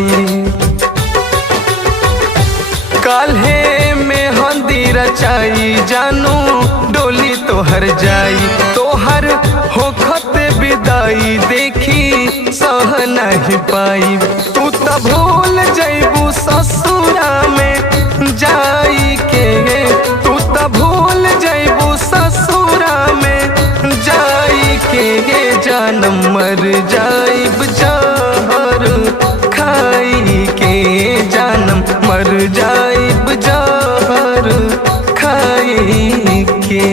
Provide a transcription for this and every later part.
पाई। काल्हे में हंदी रचाई जानू डोली तोहर जाई, तोहर होखत विदाई देखी सह नहीं पाई। तू त भूल जैबू ससुरा में जाई के, तू त भूल जैबू ससुरा में जाई के। जानम मर जाइब जहर खाई के, जानम मर जाइब जहर खाई के।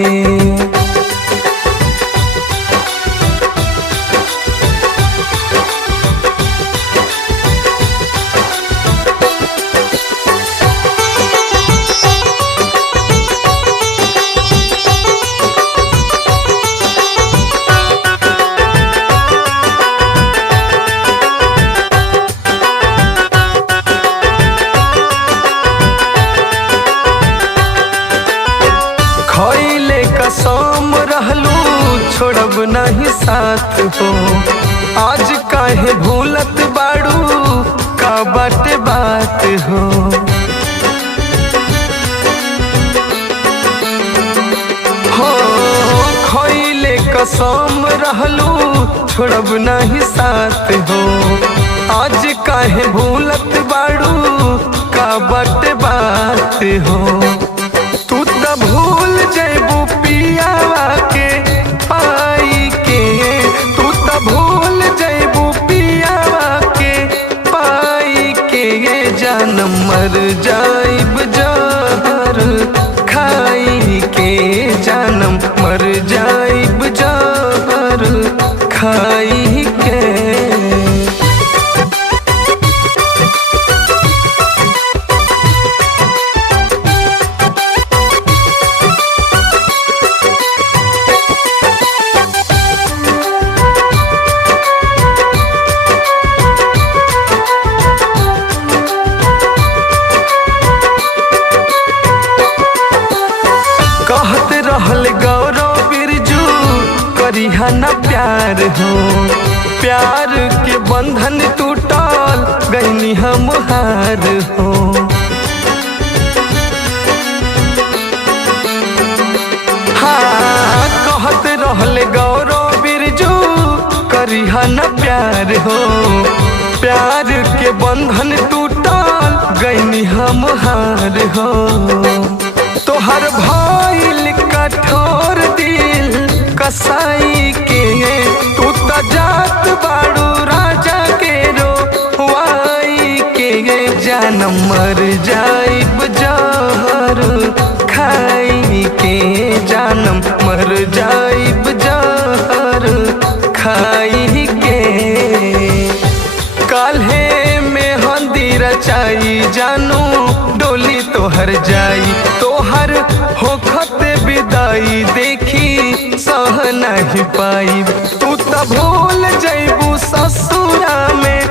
खइले कसम रहलू छोड़ब नहीं साथ हो, आज काहे भूलत बाड़ू का बाटे बात हो। हो खइले कसम रहलू छोड़ब नहीं साथ हो, आज काहे भूलत बाड़ू का बाटे बात हो। तू त भूल जैबू पियावा के पाई के, तू त भूल जैबू पियावा के पाई के। जानम मर जाइब जहर खाई के, जानम मर जाइब जहर खाई के। कहत रहल गौरव बिरजू करिहा न प्यार हो, प्यार के बंधन टूटल गईनी हम हार हो। हाँ कहत रहल गौरव बिरजू करिहा न प्यार हो, प्यार के बंधन टूटल गईनी हम हार हो। तोहर भइल कठोर दिल कसाई के, तू त जात बाड़ू राजा के रोवाई के। जानम मर जाइब जहर खाई के, जानम मर जाइब जहर खाई के। काल्हे में हंदी रचाई जानू डोली तोहर जाई, तोहर होखत विदाई देखी सह नहीं पाई। तू त भूल जैबू ससुरा में